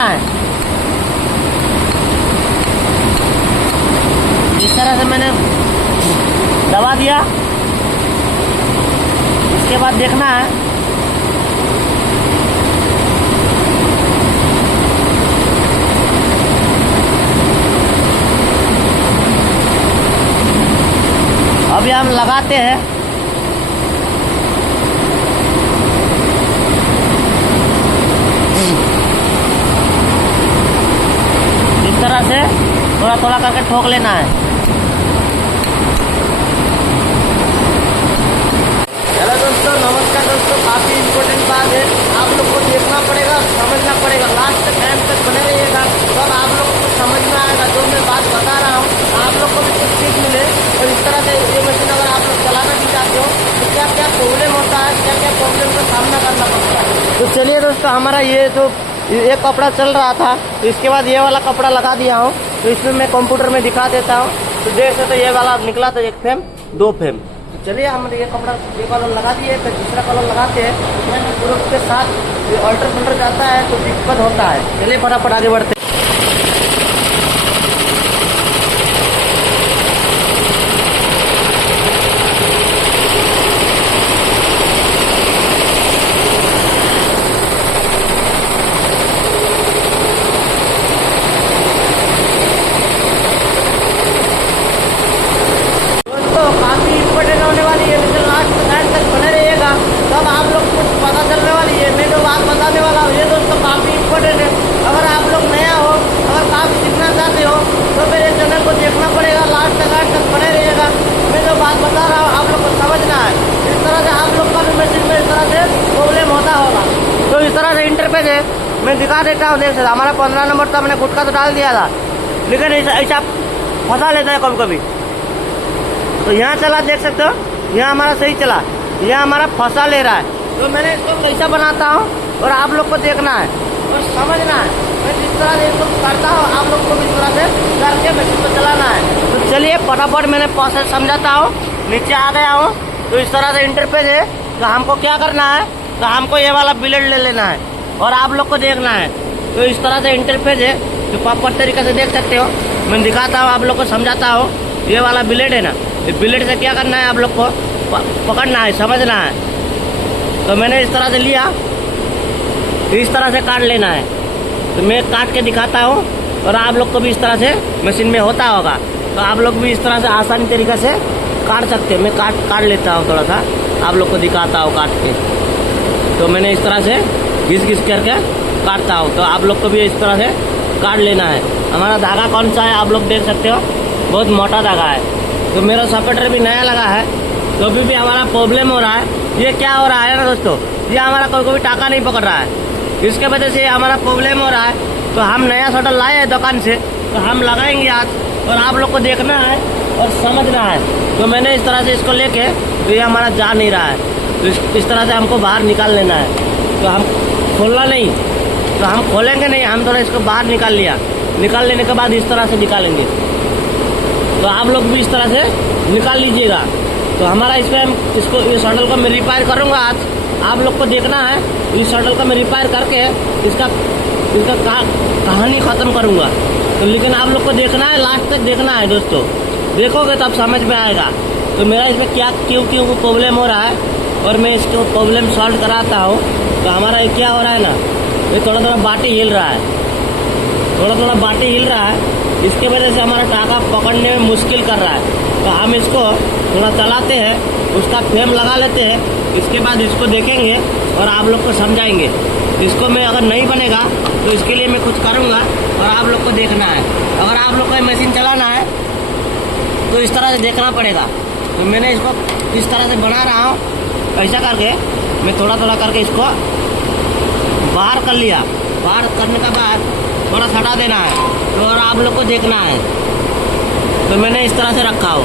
इस तरह से मैंने दबा दिया। इसके बाद देखना है अभी हम लगाते हैं। इस तरह से थोड़ा थोड़ा करके ठोक लेना है। हेलो दोस्तों, नमस्कार दोस्तों। काफ़ी इम्पोर्टेंट बात है, आप लोग को देखना पड़ेगा, समझना पड़ेगा, लास्ट तक एंड तक बने रहिएगा, तब आप लोग को समझ में आएगा जो मैं बात बता रहा हूँ, आप लोग को भी कुछ सीख मिले। और इस तरह से ये मशीन अगर आप लोग चलाना भी चाहते हो तो क्या क्या प्रॉब्लम होता है, क्या क्या प्रॉब्लम का सामना करना पड़ता है। तो चलिए दोस्तों, हमारा ये जो एक कपड़ा चल रहा था, तो इसके बाद ये वाला कपड़ा लगा दिया हूँ। तो इसमें मैं कंप्यूटर में दिखा देता हूँ। तो देख सकते ये वाला निकला था, 1 फ्रेम 2 फ्रेम। तो चलिए हम ये कपड़ा ये कलर लगा दिए, फिर दूसरा कलर लगाते हैं। इसमें ग्रुप के साथ अल्टर फल्टर जाता है तो दिक्कत होता है। चलिए फटाफट आगे बढ़ते हैं। काफी इम्पोर्टेंट होने वाली है, लेकिन लास्ट तक बने रहिएगा, तब आप लोग कुछ पता चलने वाली है। मैं जो बात बताने वाला हूँ ये दोस्तों काफी इम्पोर्टेंट है। अगर आप लोग नया हो, अगर आप सीखना चाहते हो तो मेरे चैनल को देखना पड़ेगा, लास्ट तक बने रहिएगा। मैं जो बात बता रहा हूँ आप लोग को समझना है। इस तरह से आप लोग का भी मशीन में इस तरह से प्रॉब्लम होता होगा। तो इस तरह से इंटरफेस है, मैं दिखा देता हूँ। देख सकते हमारा 15 नंबर था, मैंने गुटका तो डाल दिया था, लेकिन ऐसा फंसा लेता है कभी कभी। तो यहाँ चला, देख सकते हो, यहाँ हमारा सही चला, यहाँ हमारा फंसा ले रहा है। तो मैंने इसको कैसा बनाता हूँ और आप लोग को देखना है और समझना है। मैं जिस तरह से इसको करता हूँ आप लोग को भी इस तरह से करके मशीन को चलाना है। तो चलिए फटाफट मैंने प्रोसेस समझाता हूँ। नीचे आ गया हूँ, तो इस तरह से इंटरफेस है। तो हमको क्या करना है, तो हमको ये वाला बिलेट ले लेना है और आप लोग को देखना है। तो इस तरह से इंटरफेस है, तो प्रॉपर तरीके से देख सकते हो। मैं दिखाता हूँ, आप लोग को समझाता हूँ। ये वाला बिलेट है ना, इस बिलेट से क्या करना है, आप लोग को पकड़ना है, समझना है। तो मैंने इस तरह से लिया, इस तरह से काट लेना है। तो मैं काट के दिखाता हूँ और आप लोग को भी इस तरह से मशीन में होता होगा। तो आप लोग भी इस तरह से आसानी तरीके से काट सकते हैं। मैं काट लेता हूँ, थोड़ा सा आप लोग को दिखाता हूँ काट के। तो मैंने इस तरह से घिस करके काटता हूँ। तो आप लोग को भी इस तरह से काट लेना है। हमारा धागा कौन सा है आप लोग देख सकते हो, बहुत मोटा धागा है। तो मेरा सपेटर भी नया लगा है, तो अभी भी हमारा प्रॉब्लम हो रहा है। ये क्या हो रहा है ना दोस्तों, ये हमारा कोई टाका नहीं पकड़ रहा है, इसके वजह से हमारा प्रॉब्लम हो रहा है। तो हम नया शटर लाए हैं दुकान से, तो हम लगाएंगे आज, और आप लोग को देखना है और समझना है। तो मैंने इस तरह से इसको लेके, तो ये हमारा जा नहीं रहा है, तो इस तरह से हमको बाहर निकाल लेना है। तो हम खोलना नहीं, तो हम खोलेंगे नहीं, हम थोड़ा इसको बाहर निकाल लिया। निकाल लेने के बाद इस तरह से निकालेंगे। तो आप लोग भी इस तरह से निकाल लीजिएगा। तो हमारा इसमें इसको इस शटल को मैं रिपेयर करूँगा आज, आप लोग को देखना है। इस शटल को मैं रिपेयर करके इसका कहानी ख़त्म करूँगा। तो लेकिन आप लोग को देखना है, लास्ट तक देखना है दोस्तों, देखोगे तब समझ में आएगा। तो मेरा इसमें क्या क्यों प्रॉब्लम हो रहा है और मैं इसको प्रॉब्लम सॉल्व कराता हूँ। तो हमारा ये क्या हो रहा है ना, ये थोड़ा थोड़ा बाटी हिल रहा है, थोड़ा थोड़ा बाटी हिल रहा है। इसके वजह से हमारा टाका पकड़ने में मुश्किल कर रहा है। तो हम इसको थोड़ा चलाते हैं, उसका फ्रेम लगा लेते हैं। इसके बाद इसको देखेंगे और आप लोग को समझाएंगे। इसको मैं अगर नहीं बनेगा तो इसके लिए मैं कुछ करूँगा और आप लोग को देखना है। अगर आप लोग को मशीन चलाना है तो इस तरह से देखना पड़ेगा। तो मैंने इसको इस तरह से बना रहा हूँ, ऐसा करके मैं थोड़ा थोड़ा करके इसको बाहर कर लिया। बाहर करने के बाद थोड़ा हटा देना है, तो और आप लोग को देखना है। तो मैंने इस तरह से रखा हो।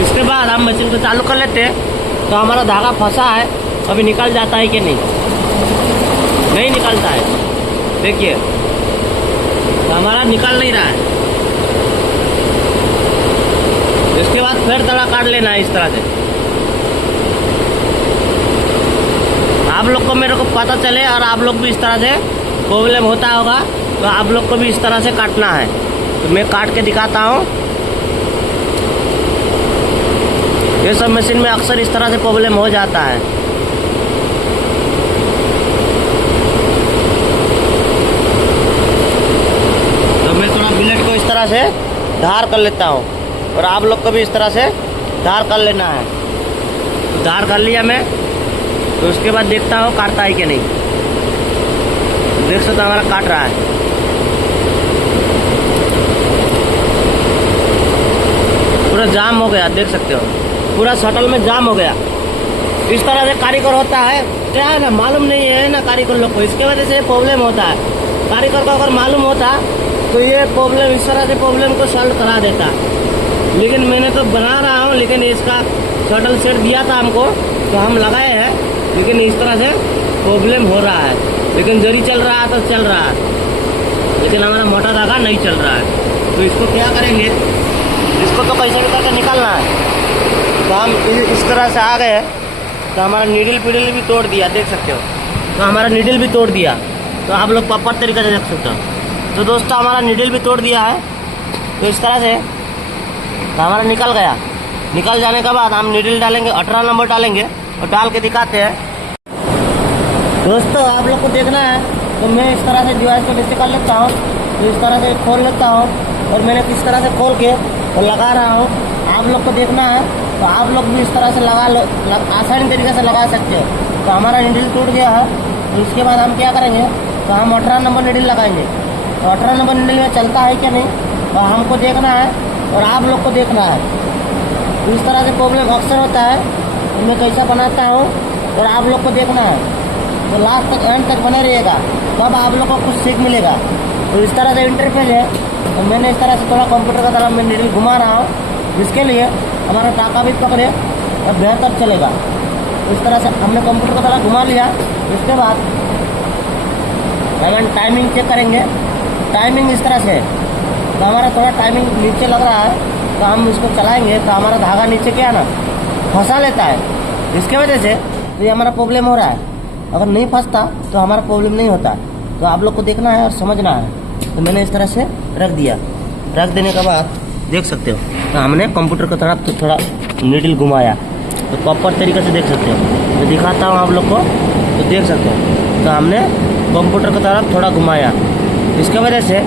इसके बाद हम मशीन को चालू कर लेते हैं। तो हमारा धागा फंसा है, अभी निकल जाता है कि नहीं, नहीं निकलता है। देखिए तो हमारा निकल नहीं रहा है। इसके बाद फिर तड़ा काट लेना है इस तरह से। आप लोग को मेरे को पता चले और आप लोग भी इस तरह से प्रॉब्लम होता होगा तो आप लोग को भी इस तरह से काटना है। तो मैं काट के दिखाता हूँ। ये सब मशीन में अक्सर इस तरह से प्रॉब्लम हो जाता है। तो मैं थोड़ा बिलेट को इस तरह से धार कर लेता हूँ और आप लोग को भी इस तरह से धार कर लेना है। तो धार कर लिया मैं, तो उसके बाद देखता हूँ काटता है कि नहीं। देख सकते हो हमारा काट रहा है। पूरा जाम हो गया, देख सकते हो पूरा शटल में जाम हो गया। इस तरह से कारीगर होता है, क्या है ना, मालूम नहीं है ना कारीगर लोग को, इसके वजह से प्रॉब्लम होता है। कारीगर को अगर मालूम होता तो ये प्रॉब्लम इस तरह से प्रॉब्लम को सॉल्व करा देता। लेकिन मैंने तो बना रहा हूँ, लेकिन इसका शटल सेट दिया था हमको तो हम लगाए हैं, लेकिन इस तरह से प्रॉब्लम हो रहा है। लेकिन जरी चल रहा है तो चल रहा है, लेकिन हमारा मोटा धागा नहीं चल रहा है। तो इसको क्या करेंगे, इसको तो कैसे भी करके निकालना है। तो हम इस तरह से आ गए, तो हमारा नीडल पिडल भी तोड़ दिया, देख सकते हो। तो हमारा नीडल भी तोड़ दिया, तो आप लोग प्रॉपर तरीके से देख सकते हो। तो दोस्तों हमारा नीडल भी तोड़ दिया है। तो इस तरह से तो हमारा निकल गया। निकल जाने के बाद हम नीडल डालेंगे, 18 नंबर डालेंगे और डाल के दिखाते हैं। दोस्तों आप लोग को देखना है, तो मैं इस तरह से डिवाइस को नीचे कर लेता हूँ। तो इस तरह से खोल लेता हूँ और मैंने किस तरह से खोल के और लगा रहा हूँ। आप लोग को देखना है, तो आप लोग भी इस तरह से लगा लो, आसानी तरीके से लगा सकते हो। तो हमारा नीडल टूट गया है। तो इसके बाद हम क्या करेंगे, तो हम 18 नंबर नीडल लगाएंगे। तो 18 नंबर नीडल में चलता है क्या नहीं, तो हमको देखना है और आप लोग को देखना है। तो इस तरह से प्रॉब्लम अक्सर होता है, तो मैं कैसा बनाता हूँ और आप लोग को देखना है। तो लास्ट तक एंड तक बने रहिएगा, तब आप लोग को कुछ सीख मिलेगा। तो इस तरह से इंटरफेस है। तो मैंने इस तरह से थोड़ा कंप्यूटर का तरह मैं नीडल घुमा रहा हूँ, जिसके लिए हमारा टाका भी पकड़े और बेहतर चलेगा। तो इस तरह से हमने कंप्यूटर का तरह घुमा लिया। इसके बाद हम टाइमिंग चेक करेंगे। टाइमिंग इस तरह से है, तो हमारा थोड़ा टाइमिंग नीचे लग रहा है, तो हम इसको चलाएंगे तो हमारा धागा नीचे क्या ना फंसा लेता है। इसके वजह से तो ये हमारा प्रॉब्लम हो रहा है। अगर नहीं फंसता तो हमारा प्रॉब्लम नहीं होता। तो आप लोग को देखना है और समझना है। तो मैंने इस तरह से रख दिया। रख देने के बाद देख सकते हो, तो हमने कंप्यूटर की तरफ तो थोड़ा नीडल घुमाया, तो प्रॉपर तरीके से देख सकते हो। तो दिखाता हूँ आप लोग को, तो देख सकते हो। तो हमने कंप्यूटर की तरफ थोड़ा घुमाया, इसके वजह से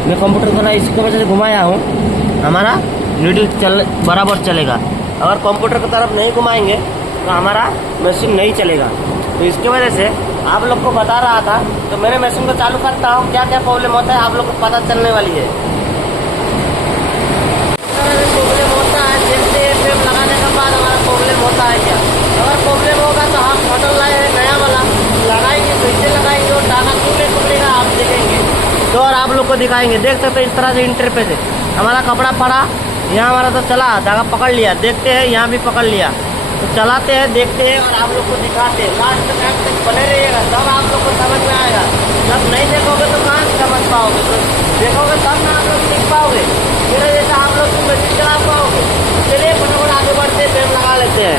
मैं कंप्यूटर की तरह इसकी वजह से घुमाया हूँ, हमारा नीडल चल बराबर चलेगा। अगर कंप्यूटर की तरफ नहीं घुमाएंगे तो हमारा मशीन नहीं चलेगा। तो इसकी वजह से आप लोग को बता रहा था। तो मैंने मशीन को चालू करता हूँ, क्या क्या प्रॉब्लम होता है आप लोग को पता चलने वाली है। प्रॉब्लम होता है, जैसे फ्रेम लगाने के बाद हमारा प्रॉब्लम होता है क्या। अगर प्रॉब्लम होगा तो हम मॉडल लाए हैं नया वाला, लगाएंगे कैसे लगाएंगे और टाका क्यों नहीं पकड़ेगा आप देखेंगे। तो और आप लोग को दिखाएंगे। देख सकते हैं इस तरह से इंटरफेस है। हमारा कपड़ा पड़ा, यहाँ हमारा तो चला, धागा पकड़ लिया, देखते हैं यहाँ भी पकड़ लिया। तो चलाते हैं, देखते हैं और आप लोग को दिखाते हैं। लास्ट तक बने रहिएगा, तब आप लोग को समझ में आएगा। जब नहीं देखोगे तो कहाँ से समझ पाओगे। तो देखोगे तब ना आप लोग सीख पाओगे, फिर जैसा आप लोग मशीन चला पाओगे। चलिए फटाफट आगे बढ़ते हैं, फ्रेम लगा लेते हैं।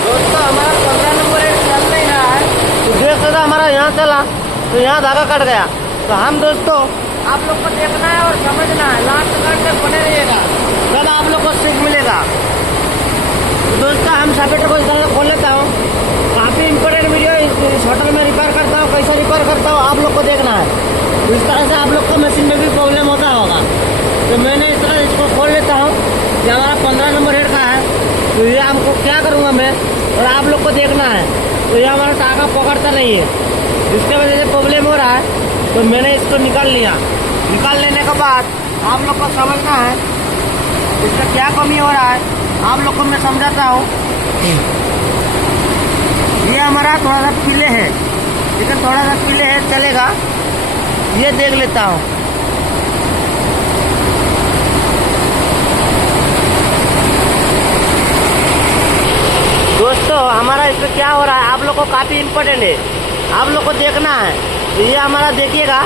दोस्तों हमारा 15 नंबर चल नहीं रहा है। तो देख सकते हमारा यहाँ चला, तो यहाँ धागा कट गया। तो हम दोस्तों आप लोग को देखना है और समझना है, लास्ट तक बने रहिएगा, तब आप लोग को सीख मिलेगा। तो दोस्तों हम सपेटर को इस तरह से खोल लेता हूँ। काफ़ी इंपॉर्टेंट वीडियो इस होटल में रिपेयर करता हूँ, कैसे रिपेयर करता हूँ आप लोग को देखना है। तो इस तरह से आप लोग को मशीन में भी प्रॉब्लम होता होगा। तो मैंने इस तरह इसको खोल लेता हूँ। ये हमारा 15 नंबर हेड का है। तो ये हमको क्या करूँगा मैं और आप लोग को देखना है। तो ये हमारा टाका पकड़ता नहीं है, इसके वजह से प्रॉब्लम हो रहा है। तो मैंने इसको निकाल लिया। निकाल लेने के बाद आप लोग को समझना है इसका क्या कमी हो रहा है, आप लोग को मैं समझाता हूँ। ये हमारा थोड़ा सा पीले है, लेकिन थोड़ा सा पीले है चलेगा, ये देख लेता हूँ। दोस्तों हमारा इसमें क्या हो रहा है आप लोग को काफ़ी इम्पोर्टेंट है, आप लोग को देखना है। तो ये हमारा देखिएगा,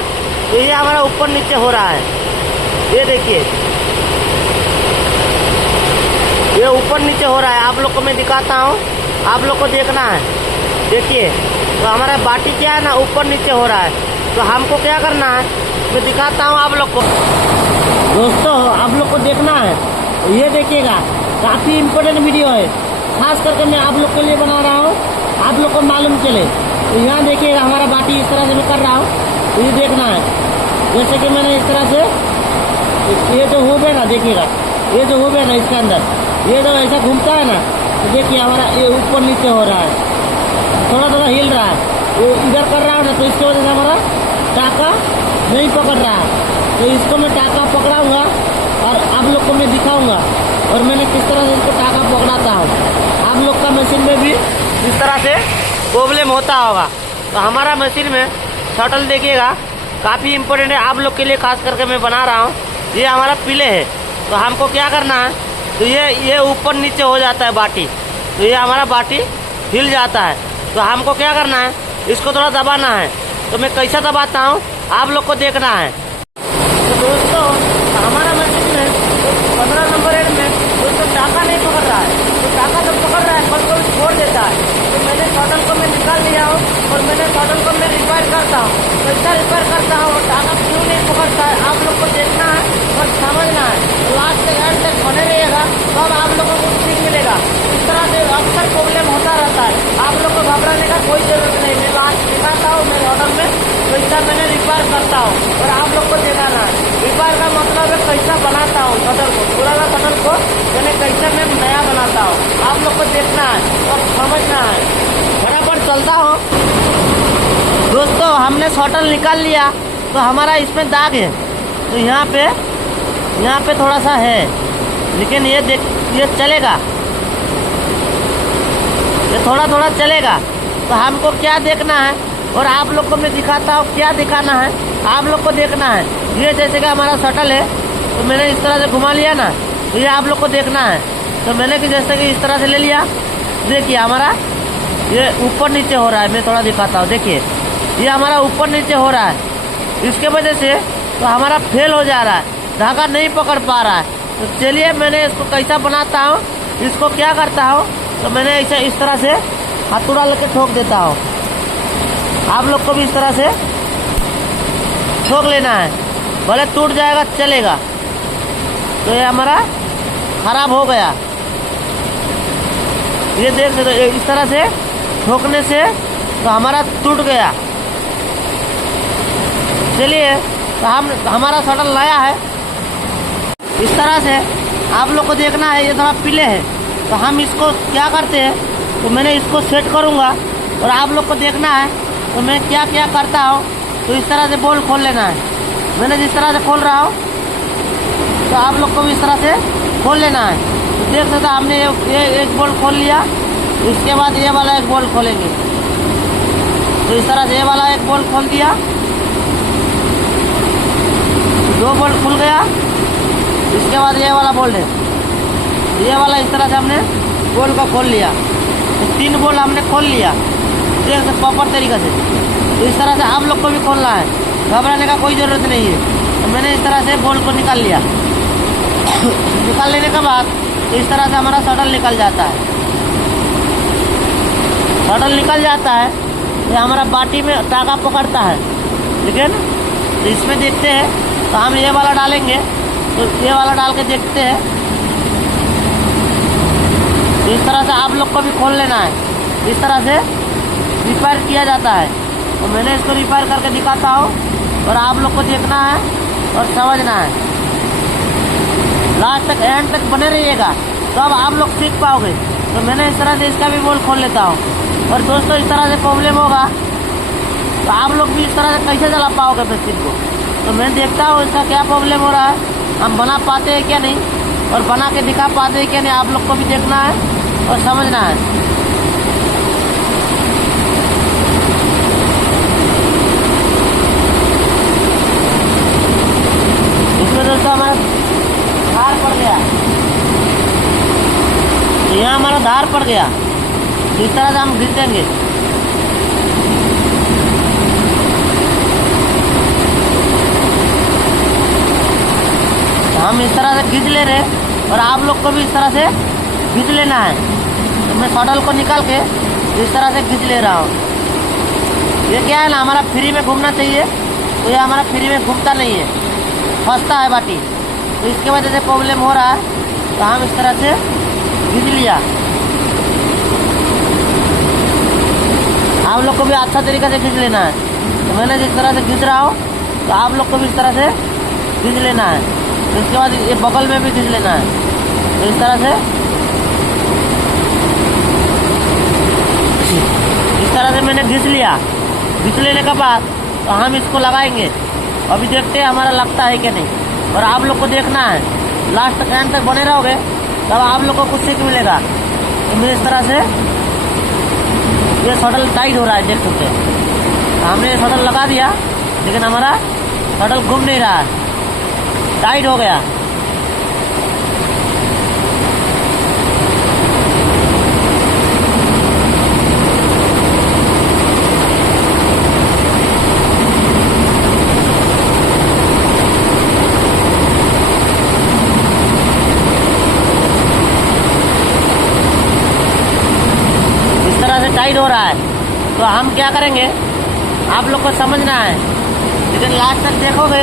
तो ये हमारा ऊपर नीचे हो रहा है, ये देखिए ये ऊपर नीचे हो रहा है। आप लोग को मैं दिखाता हूँ, आप लोग को देखना है। देखिए तो हमारा बाटी क्या है ना ऊपर नीचे हो रहा है। तो हमको क्या करना है मैं दिखाता हूँ आप लोग को। दोस्तों आप लोग को देखना है, ये देखिएगा काफ़ी इम्पोर्टेंट वीडियो है, खास करके मैं आप लोग के लिए बना रहा हूँ, आप लोग को मालूम चले। तो यहाँ देखिएगा हमारा बाटी इस तरह से मैं कर रहा हूँ, तो ये देखना है जैसे कि मैंने इस तरह से ये जो होबे ना देखिएगा, ये जो होबे ना इसके अंदर ये जो ऐसा घूमता है ना, तो देखिए हमारा ये ऊपर नीचे हो रहा है, थोड़ा थोड़ा हिल रहा है, वो इधर कर रहा है ना, तो इसकी वजह से हमारा टाका नहीं पकड़ रहा है। तो इसको मैं टाका पकड़ाऊँगा और आप लोग को मैं दिखाऊँगा और मैंने किस तरह से इसको टाका पकड़ाता हूँ। आप लोग का मशीन में भी इस तरह से प्रॉब्लम होता होगा। तो हमारा मशीन में शटल देखिएगा काफ़ी इम्पोर्टेंट है, आप लोग के लिए खास करके मैं बना रहा हूँ। ये हमारा पीले है, तो हमको क्या करना है, तो ये ऊपर नीचे हो जाता है बाटी, तो ये हमारा बाटी हिल जाता है। तो हमको क्या करना है, इसको थोड़ा दबाना है। तो मैं कैसा दबाता हूँ आप लोग को देखना है। तो दोस्तों हमारा मशीन में 15 नंबर एंड में दोस्तों टाका नहीं पकड़ रहा है, तो टाका तो पकड़ रहा है पर कोई छोड़ देता है। तो मैंने शटल को मैं निकाल लिया हूँ और मैंने शटल को मैं रिपेयर करता हूँ। कैसा रिपेयर करता हूँ, टाका क्यों नहीं पकड़ता है आप लोग को देखना है और समझना है। लास्ट तक एंड तक बने रहिएगा तब आप लोगों को सीख मिलेगा। इस तरह से अक्सर प्रॉब्लम होता रहता है, आप लोग को घबराने का कोई जरूरत नहीं। मैं लास्ट दिखाता हूँ मेरे होटल में कैसा मैंने रिपेयर करता हूँ और आप लोग को दिखाना है। रिपेयर का मतलब है कैसा बनाता हूँ शटल को, पुराना शटल को मैंने कैसा मैं नया बनाता हूँ, आप लोग को देखना है और समझना है। बराबर चलता हूँ। दोस्तों हमने शटल निकाल लिया, तो हमारा इसमें दाग है, तो यहाँ पे थोड़ा सा है, लेकिन ये चलेगा, ये थोड़ा थोड़ा चलेगा। तो हमको क्या देखना है और आप लोग को मैं दिखाता हूँ क्या दिखाना है, आप लोग को देखना है। ये जैसे कि हमारा शटल है, तो मैंने इस तरह से घुमा लिया ना, तो ये आप लोग को देखना है। तो मैंने कि जैसे कि इस तरह से ले लिया, देखिए हमारा ये ऊपर नीचे हो रहा है। मैं थोड़ा दिखाता हूँ, देखिए ये हमारा ऊपर नीचे हो रहा है, इसके वजह से तो हमारा फेल हो जा रहा है, धागा नहीं पकड़ पा रहा है। तो चलिए मैंने इसको कैसा बनाता हूँ, इसको क्या करता हूँ, तो मैंने ऐसे इस तरह से हथौड़ा लेके ठोक देता हूँ। आप लोग को भी इस तरह से ठोक लेना है, भले टूट जाएगा चलेगा। तो ये हमारा खराब हो गया, ये देख सकते हो इस तरह से ठोकने से तो हमारा टूट गया। चलिए तो हमारा शटल नया है, इस तरह से आप लोग को देखना है। ये थोड़ा पीले है, तो हम इसको क्या करते हैं, तो मैंने इसको सेट करूँगा और आप लोग को देखना है तो मैं क्या क्या करता हूँ। तो इस तरह से बोल खोल लेना है, मैंने जिस तरह से खोल रहा हूँ तो आप लोग को भी इस तरह से खोल लेना है। तो देख सकते हमने ये एक बोल खोल लिया, इसके बाद ये वाला एक बोल खोलेंगे। तो इस तरह से ये वाला एक बोल खोल दिया, 2 बोल खुल गया। इसके बाद ये वाला बोल है, ये वाला इस तरह से हमने बोल को खोल लिया, तो 3 बोल हमने खोल लिया, देख सकते प्रॉपर तरीके से। तो इस तरह से आप लोग को भी खोलना है, घबराने का कोई ज़रूरत नहीं है। तो मैंने इस तरह से बोल को निकाल लिया। निकाल लेने के बाद तो इस तरह से हमारा शटल निकल जाता है। शटल निकल जाता है, ये हमारा बाटी में धागा पकड़ता है। लेकिन तो इसमें देखते हैं, तो हम ये वाला डालेंगे, तो ये वाला डाल के देखते हैं। तो इस तरह से आप लोग को भी खोल लेना है, इस तरह से रिपेयर किया जाता है। तो मैंने इसको रिपेयर करके दिखाता हूँ और आप लोग को देखना है और समझना है। लास्ट तक एंड तक बने रहिएगा तब आप लोग सीख पाओगे। तो मैंने इस तरह से इसका भी बोल खोल लेता हूँ। और दोस्तों इस तरह से प्रॉब्लम होगा तो आप लोग भी इस तरह से कैसे चला पाओगे मशीन को। तो मैं देखता हूँ इसका क्या प्रॉब्लम हो रहा है, हम बना पाते हैं क्या नहीं और बना के दिखा पाते हैं क्या नहीं, आप लोग को भी देखना है और समझना है। इसमें दोस्तों हमारा धार पड़ गया, तो यहाँ हमारा धार पड़ गया, तो इस तरह से हम घिस देंगे। तो हम इस तरह से खींच ले रहे और आप लोग को भी इस तरह से खींच लेना है। तो मैं शटल को निकाल के इस तरह से खींच ले रहा हूँ। ये क्या है ना, हमारा फ्री में घूमना चाहिए, तो ये हमारा फ्री में घूमता नहीं है, फंसता है बाटी। तो इसके वजह से प्रॉब्लम हो रहा है। तो हम इस तरह से खींच लिया। आप लोग को भी अच्छा तरीका से खींच लेना है। तो मैंने जिस तरह से खींच रहा हूँ, तो आप लोग को भी इस तरह से खींच लेना है। तो इसके बाद ये बगल में भी खींच लेना है। तो इस तरह से मैंने घिस लिया। घिस लेने के बाद तो हम इसको लगाएंगे। अभी देखते हैं हमारा लगता है कि नहीं। और आप लोग को देखना है, लास्ट तक एंड तक बने रहोगे तब आप लोग को कुछ सीख मिलेगा। तो मैं इस तरह से ये शटल टाइट हो रहा है, देख सकते हैं। हमने ये शटल लगा दिया, लेकिन हमारा शटल घूम नहीं रहा है, टाइट हो गया। टाइट हो रहा है। तो हम क्या करेंगे, आप लोग को समझना है, लेकिन लास्ट तक देखोगे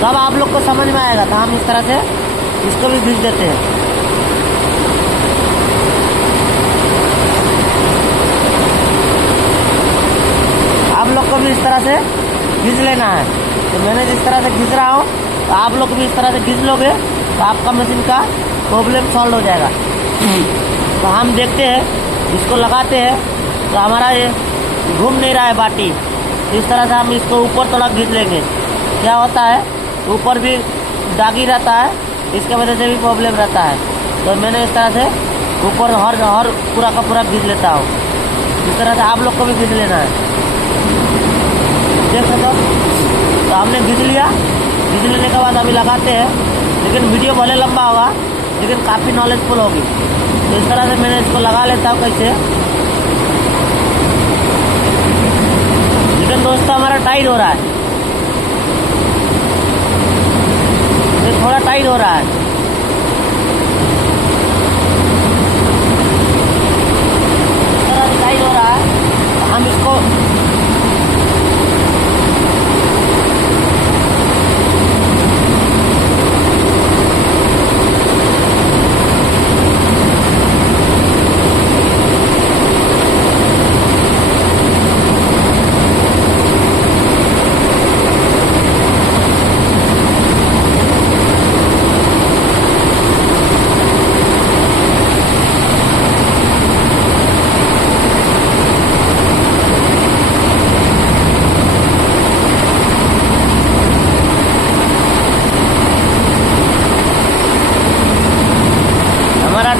तब आप लोग को समझ में आएगा। तो हम इस तरह से इसको भी घिस देते हैं। आप लोग को भी इस तरह से घिस लेना है। तो मैंने जिस तरह से घिस रहा हूँ, तो आप लोग भी इस तरह से घिस लोगे तो आपका मशीन का प्रॉब्लम सॉल्व हो जाएगा। तो हम देखते हैं, इसको लगाते हैं, तो हमारा ये घूम नहीं रहा है बाटी। इस तरह से हम इसको ऊपर थोड़ा घिस लेंगे। क्या होता है, ऊपर भी दागी रहता है, इसके वजह से भी प्रॉब्लम रहता है। तो मैंने इस तरह से ऊपर हर पूरा का पूरा घिस लेता हूँ। इस तरह से आप लोग को भी घिस लेना है। देख सकते हो, तो हमने घिस लिया। घिस लेने के बाद अभी लगाते हैं, लेकिन वीडियो भले लंबा होगा, लेकिन काफ़ी नॉलेजफुल होगी। तो इस तरह से मैंने इसको लगा लेता हूँ कैसे। लेकिन दोस्तों हमारा टाइट हो रहा है, ये थोड़ा टाइट हो रहा है। इस तरह से टाइट हो रहा है। तो हम इसको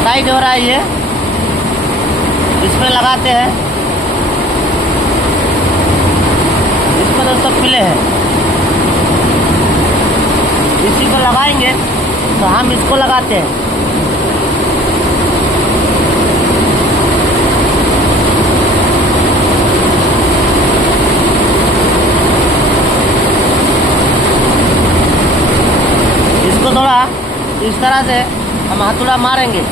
टाइट हो रहा है, ये इसमें लगाते हैं। इसको दोस्तों पीले है, इसी को लगाएंगे। तो हम इसको लगाते हैं। इसको थोड़ा इस तरह से हम हथौड़ा मारेंगे।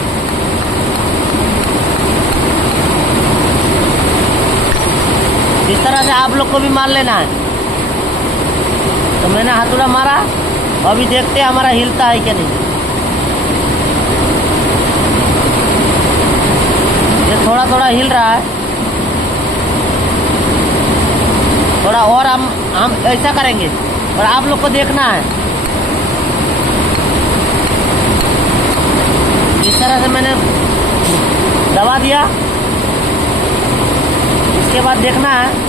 इस तरह से आप लोग को भी मार लेना है। तो मैंने हथौड़ा मारा, अभी देखते हैं हमारा हिलता है क्या नहीं। ये थोड़ा थोड़ा हिल रहा है। थोड़ा और हम ऐसा करेंगे, और आप लोग को देखना है। इस तरह से मैंने दबा दिया। इसके बाद देखना है,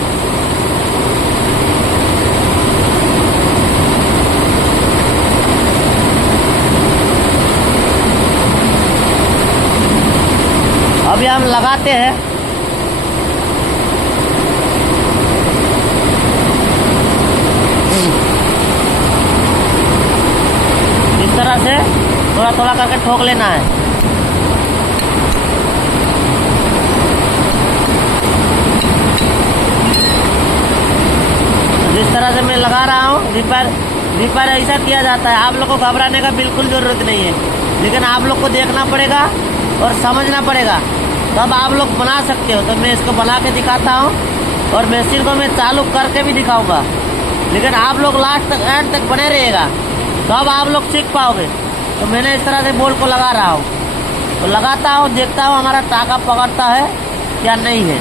अभी हम लगाते हैं। इस तरह से थोड़ा थोड़ा करके ठोक लेना है। जिस तरह से मैं लगा रहा हूँ, रिपेयर ऐसा किया जाता है। आप लोग को घबराने का बिल्कुल ज़रूरत नहीं है, लेकिन आप लोग को देखना पड़ेगा और समझना पड़ेगा, तब आप लोग बना सकते हो। तो मैं इसको बना के दिखाता हूँ। और मशीन को मैं चालू करके भी दिखाऊंगा, लेकिन आप लोग लास्ट तक एंड तक बने रहिएगा, तब आप लोग सीख पाओगे। तो मैंने इस तरह से बोल को लगा रहा हूँ, तो लगाता हूँ, देखता हूँ हमारा टाका पकड़ता है क्या नहीं है।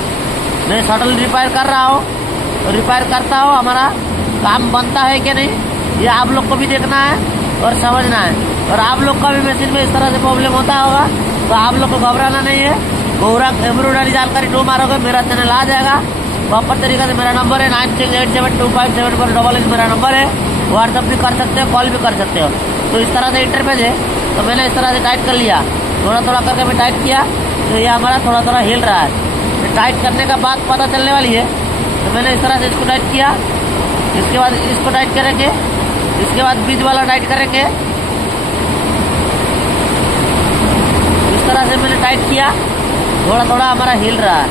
मैं शटल रिपेयर कर रहा हूँ, तो रिपेयर करता हूँ, हमारा काम बनता है कि नहीं, ये आप लोग को भी देखना है और समझना है। और आप लोग का भी मशीन में इस तरह से प्रॉब्लम होता होगा, तो आप लोग को घबराना नहीं है। गौरव एम्ब्रॉयडरी जानकारी 2 मारोगे, मेरा चैनल आ जाएगा। प्रॉपर तरीके से मेरा नंबर है 9687257488 मेरा नंबर है। व्हाट्सअप भी कर सकते हो, कॉल भी कर सकते हो। तो इस तरह से इंटरफेस है, तो मैंने इस तरह से टाइट कर लिया, थोड़ा थोड़ा करके मैं टाइट किया, तो ये हमारा थोड़ा थोड़ा हिल रहा है। टाइट करने का बात पता चलने वाली है, तो मैंने इस तरह से इसको टाइट किया। इसके बाद इसको टाइट करेंगे, इसके बाद बीच वाला टाइट करेंगे। इस तरह से मैंने टाइट किया, थोड़ा थोड़ा हमारा हिल रहा है,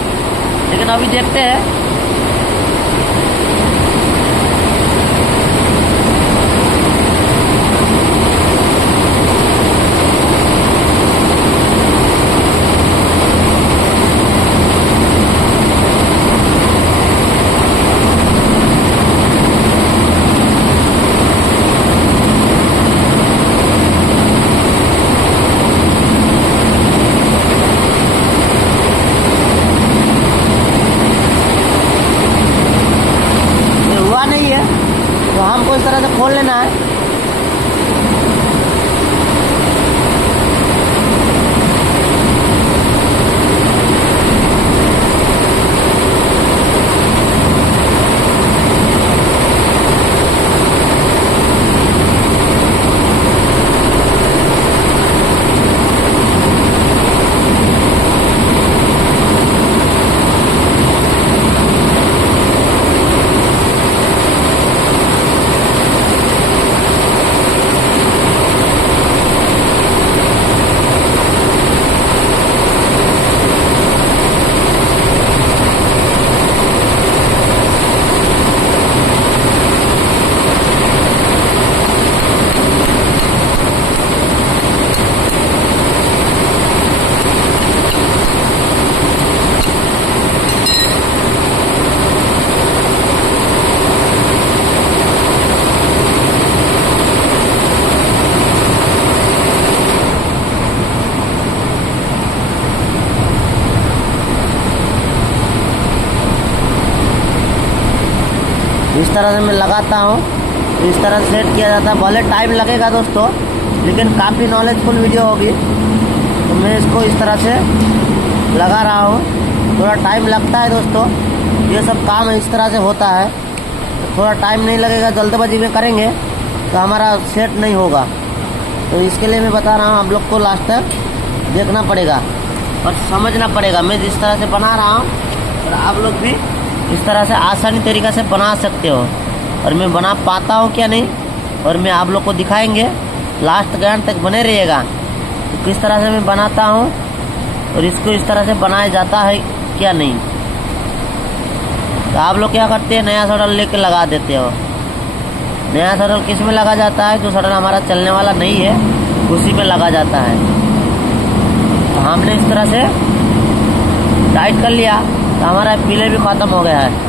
लेकिन अभी देखते हैं। तो हमको इस तरह से खोल लेना है। इस तरह से मैं लगाता हूँ, तो इस तरह से सेट किया जाता है। भले टाइम लगेगा दोस्तों, लेकिन काफ़ी नॉलेजफुल वीडियो होगी। तो मैं इसको इस तरह से लगा रहा हूँ। थोड़ा टाइम लगता है दोस्तों, ये सब काम इस तरह से होता है। तो थोड़ा टाइम नहीं लगेगा, जल्दबाजी में करेंगे तो हमारा सेट नहीं होगा। तो इसके लिए मैं बता रहा हूँ, आप लोग को लास्ट तक देखना पड़ेगा और समझना पड़ेगा। मैं जिस तरह से बना रहा हूँ, और आप लोग भी इस तरह से आसानी तरीक़ा से बना सकते हो। और मैं बना पाता हूँ क्या नहीं, और मैं आप लोग को दिखाएंगे। लास्ट के एंड तक बने रहिएगा, तो किस तरह से मैं बनाता हूँ और इसको इस तरह से बनाया जाता है क्या नहीं। तो आप लोग क्या करते हैं, नया शटल लेके लगा देते हो। नया शटल किस में लगा जाता है, जो शटल हमारा चलने वाला नहीं है उसी में लगा जाता है। तो हमने इस तरह से टाइट कर लिया, तो हमारा पीले भी ख़त्म हो गया है।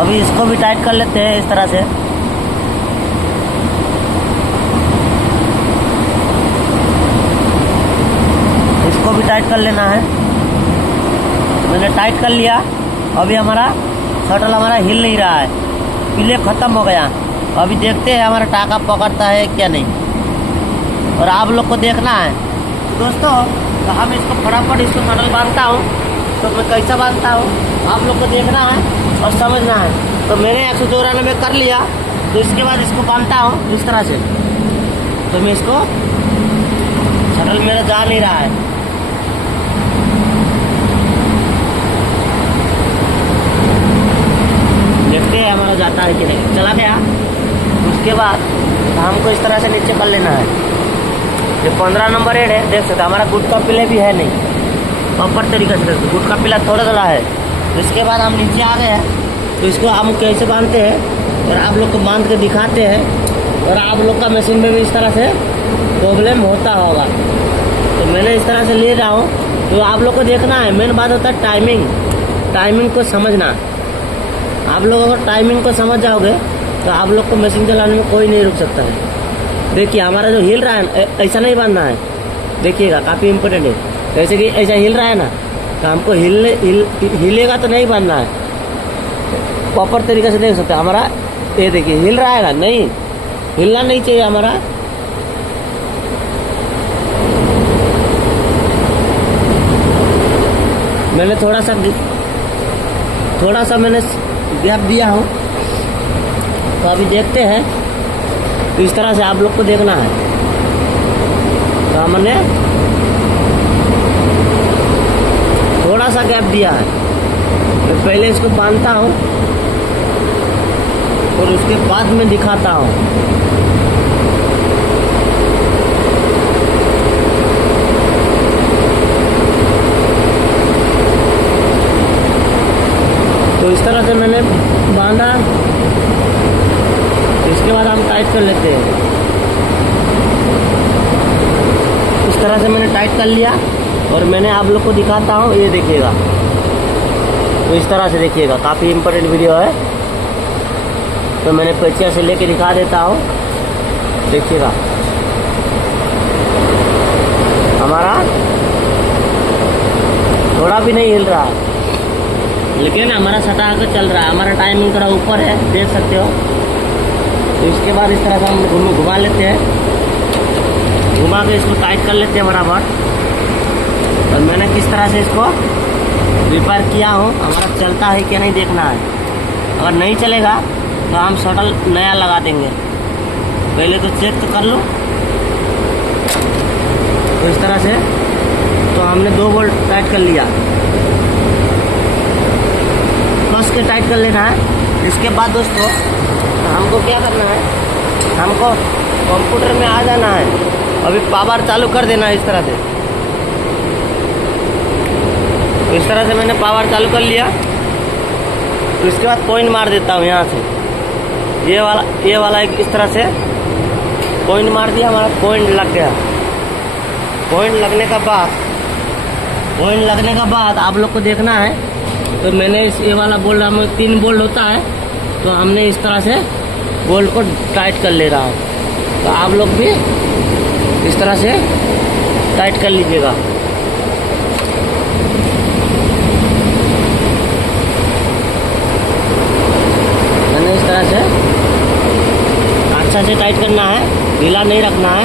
अभी इसको भी टाइट कर लेते हैं इस तरह से। इसको भी टाइट कर लेना है। मैंने टाइट कर लिया। अभी हमारा शटल हमारा हिल नहीं रहा है, पीले ख़त्म हो गया। अभी देखते हैं हमारा टाका पकड़ता है क्या नहीं, और आप लोग को देखना है। तो दोस्तों, तो हम इसको फटाफट इसको शटल बांधता हूँ। तो मैं कैसा बांधता हूँ आप लोग को देखना है और समझना है। तो मैंने 194 कर लिया, तो इसके बाद इसको बांधता हूँ इस तरह से। तो मैं इसको, शटल मेरा जा नहीं रहा है। देखते हैं हमारा जाता है कि नहीं। चला गया। उसके बाद हमको इस तरह से नीचे कर लेना है। ये 15 नंबर हेड है, देख सकते हमारा गुट का पिले भी है नहीं, प्रॉपर तरीके से गुट का पिला थोड़ा थोड़ा है। तो इसके बाद हम नीचे आ गए हैं। तो इसको हम कैसे बांधते हैं और आप लोग को बांध के दिखाते हैं, और आप लोग का मशीन में भी इस तरह से प्रॉब्लम होता होगा। तो मैंने इस तरह से ले रहा हूँ। तो आप लोग को देखना है, मेन बात होता है टाइमिंग को समझना। आप लोग अगर टाइमिंग को समझ जाओगे तो आप लोग को मशीन चलाने में कोई नहीं रुक सकता है। देखिए हमारा जो हिल रहा है ऐसा नहीं बांधना है, देखिएगा काफ़ी इम्पोर्टेंट है। जैसे कि ऐसा हिल रहा है ना, तो हमको हिलेगा तो नहीं बांधना है, प्रॉपर तरीके से देख सकते हैं। हमारा ये देखिए हिल रहा है ना, नहीं हिलना नहीं चाहिए हमारा। मैंने थोड़ा सा मैंने गैप दिया हूँ। तो अभी देखते हैं, तो इस तरह से आप लोग को देखना है। तो हमने थोड़ा सा गैप दिया है। तो पहले इसको बांधता हूँ और उसके बाद में दिखाता हूँ। तो इस तरह से मैंने बांधा। इसके बाद हम टाइट कर लेते हैं। इस तरह से मैंने टाइट कर लिया और मैंने आप लोग को दिखाता हूँ, ये देखिएगा। तो इस तरह से देखिएगा, काफ़ी इम्पोर्टेंट वीडियो है। तो मैंने पेचिया से लेके दिखा देता हूँ, देखिएगा। हमारा थोड़ा भी नहीं हिल रहा है, लेकिन हमारा सटा कर चल रहा है। हमारा टाइमिंग थोड़ा ऊपर है, देख सकते हो। तो इसके बाद इस तरह से हम घुमा लेते हैं, घुमा के इसको टाइट कर लेते हैं बराबर। और मैंने किस तरह से इसको रिपेयर किया हूँ, हमारा चलता है क्या नहीं देखना है। अगर नहीं चलेगा तो हम शटल नया लगा देंगे। पहले तो चेक तो कर लो। तो इस तरह से तो हमने 2 बोल्ट टाइट कर लिया, कस के टाइट कर लेना है। इसके बाद दोस्तों हमको क्या करना है, हमको कंप्यूटर में आ जाना है। अभी पावर चालू कर देना है इस तरह से। तो इस तरह से मैंने पावर चालू कर लिया। तो इसके बाद पॉइंट मार देता हूँ यहाँ से, ये वाला एक इस तरह से पॉइंट मार दिया। हमारा पॉइंट लग गया। पॉइंट लगने का बाद आप लोग को देखना है। तो मैंने ये वाला बोल्ट, हमें 3 बोल्ट होता है, तो हमने इस तरह से बोल्ट को टाइट कर ले रहा हूँ। तो आप लोग भी इस तरह से टाइट कर लीजिएगा। मैंने इस तरह से अच्छा से टाइट करना है, ढीला नहीं रखना है।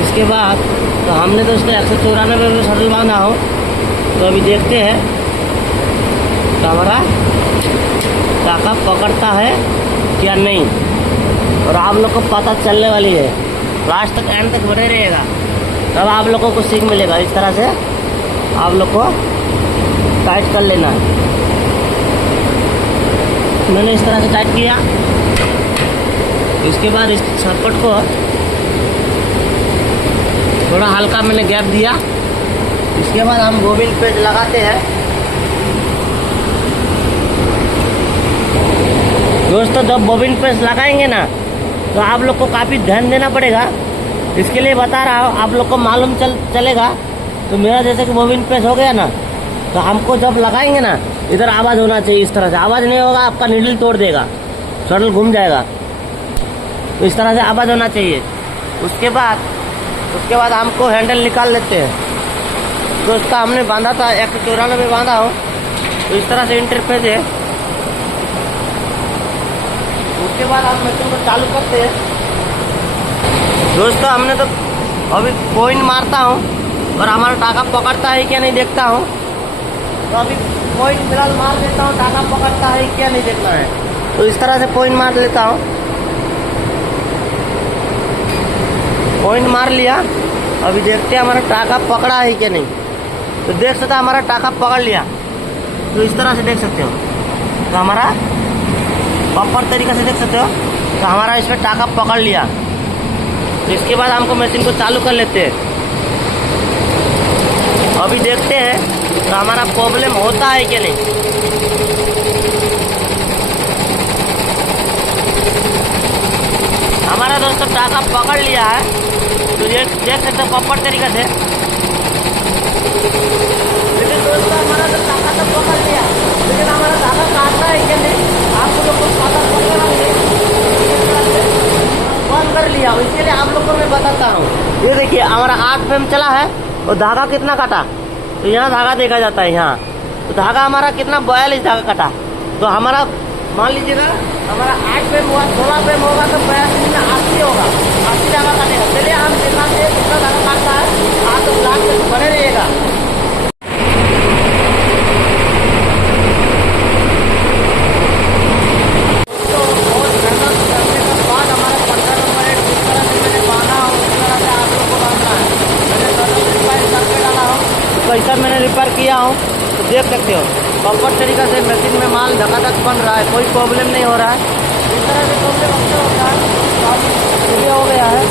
इसके बाद तो हमने तो इसको 194 में शटल बांधा हो। तो अभी देखते हैं तो हमारा टाका पकड़ता है क्या नहीं, और आप लोग को पता चलने वाली है। लास्ट तक एंड तक बने रहेगा, तब आप लोगों को सीख मिलेगा। इस तरह से आप लोग को टाइट कर लेना है। मैंने इस तरह से टाइट किया। इसके बाद इस सर्किट को थोड़ा हल्का मैंने गैप दिया। इसके बाद हम बोबिन पेच लगाते हैं। दोस्तों जब बोबिन पेच लगाएंगे ना, तो आप लोग को काफ़ी ध्यान देना पड़ेगा। इसके लिए बता रहा हूँ, आप लोग को मालूम चलेगा। तो मेरा जैसे कि बोबिन पेच हो गया ना, तो हमको जब लगाएंगे ना, इधर आवाज़ होना चाहिए। इस तरह से आवाज़ नहीं होगा, आपका नीडल तोड़ देगा, शटल घूम जाएगा। तो इस तरह से आवाज़ होना चाहिए। उसके बाद हमको हैंडल निकाल लेते हैं। तो उसका हमने बांधा था 194 में बांधा हो। तो इस तरह से इंटरफेस है। उसके बाद हम मशीन को चालू करते हैं। दोस्तों हमने तो अभी पॉइंट मारता हूँ और हमारा टाका पकड़ता है क्या नहीं देखता हूँ। तो अभी पॉइंट फिलहाल मार देता हूँ, टाका पकड़ता है क्या नहीं देखना है। तो इस तरह से पॉइंट मार लेता हूँ। पॉइंट मार लिया। अभी देखते हैं हमारा टाका पकड़ा है क्या नहीं। तो देख सकते हैं हमारा टाका पकड़ लिया। तो इस तरह से देख सकते हो। तो हमारा प्रॉपर तरीके से देख सकते हो। तो हमारा इसमें टाका पकड़ लिया। तो इसके बाद हमको मशीन को चालू कर लेते हैं। अभी देखते हैं तो हमारा प्रॉब्लम होता है क्या नहीं। हमारा दोस्तों टाका पकड़ लिया है, तो ये देख सकते हो प्रॉपर तरीके से। लेकिन दोस्तों हमारा तो टाका तो पकड़ लिया, लेकिन हमारा धागा काटना है कि नहीं आप लोग को पता चलेगा नहीं। बंद कर लिया, इसके लिए आप लोग को मैं बताता हूँ। ये देखिए हमारा 8 फ्रेम चला है और धागा कितना काटा, तो यहाँ धागा देखा जाता है यहाँ, तो धागा हमारा कितना 42 धागा काटा। तो हमारा मान लीजिएगा हमारा 8 फ्रेम हुआ, 16 फ्रेम होगा तो 82 में 80 होगा, 80 धागा काटेगा। चलिए हम दिखाते हैं कितना धागा काटता है, आप तो लास्ट तक बने रहिएगा। तो बहुत मेहनत करने के बाद हमारा 15 नंबर है, जिस तरह से मैंने बांधा हो उस तरह से आप लोग को बांधना है। मैंने दोनों रिपेयर करके डाला हूँ, कैसा मैंने रिपेयर किया हूँ तो देख सकते हो। प्रॉपर तरीका से मशीन में माल धकाधक बन रहा है, कोई प्रॉब्लम नहीं हो रहा है। इस तरह से प्रॉब्लम अक्सर होता है, तो अब ये हो गया है।